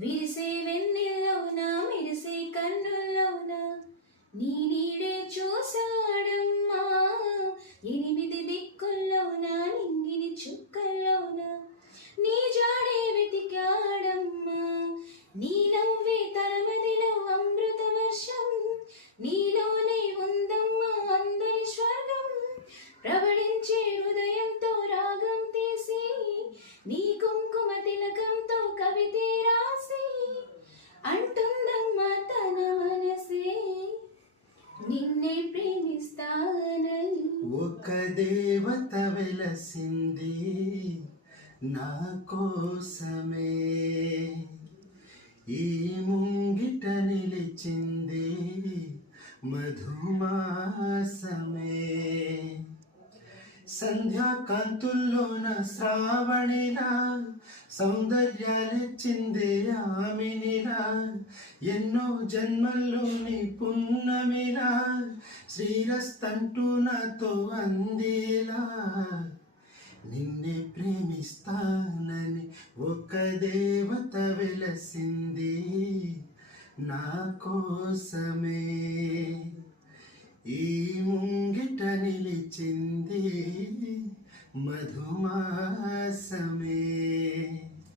విరిసే వెన్నెల్లోన మెరిసే కన్నుల్లోన నీ నీడే చూసాడమ్మా. 8 దిక్కుల్లోన నింగిని చుక్కల్లోన నీ జాడే వెతికాడమ్మా. నీ నవ్వే తన మదిలో అమృత వర్షం, నీలోనే ఉందమ్మా అందరి స్వర్గం. ప్రవళించే హృదయంతో రాగం తీసి నీ కుంకుమ తిలకంతో కవితే రాసి అంటుందమ్మా తన మనసే నిన్నే ప్రేమిస్తానని. ఒక దేవత వెలసింది నా కోసమే, ఈ ముంగిట నిలిచింది మధుమాసమే. సంధ్యాకాంతుల్లోన శ్రావణిలా సౌందర్యాలిచ్చింది ఆమెనిలా. ఎన్నో జన్మల్లోని పున్నమిలా శ్రీరస్తంటూ నాతో అందేలా. నిన్నే ప్రేమిస్తానని ఒక దేవత వెలసింది నా కోసమే, ఈ ముంగిట నిలిచింది మధుమాసమే.